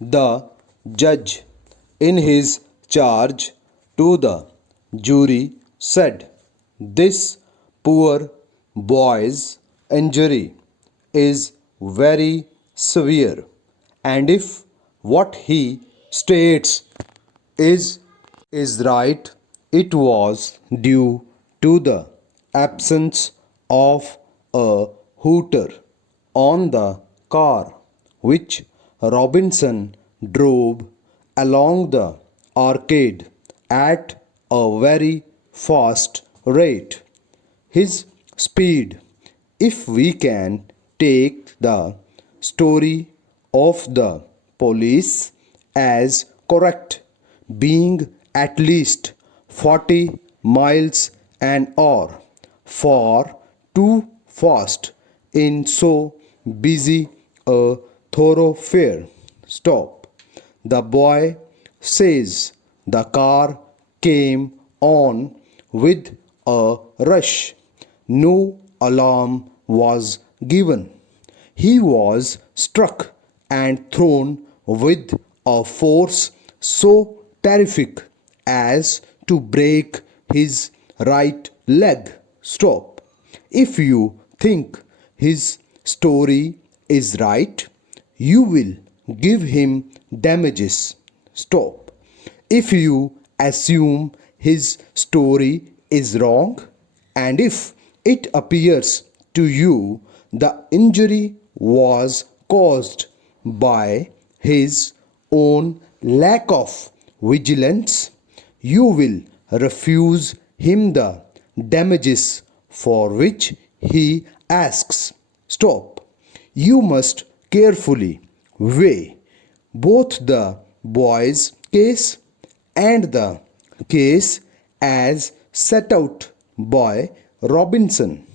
The judge, in his charge to the jury, said, "This poor boy's injury is very severe, and if what he states is right, it was due to the absence of a hooter on the car which Robinson drove along the arcade at a very fast rate. His speed, if we can take the story of the police as correct, being at least 40 miles an hour, far too fast in so busy a thoroughfare. Stop. The boy says the car came on with a rush. No alarm was given. He was struck and thrown with a force so terrific as to break his right leg. Stop. If you think his story is right, you will give him damages. Stop. If you assume his story is wrong, and if it appears to you the injury was caused by his own lack of vigilance, you will refuse him the damages for which he asks. Stop. You must carefully weigh both the boy's case and the case as set out by Robinson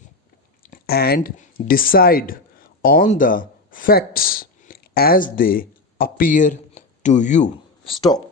and decide on the facts as they appear to you. Stop.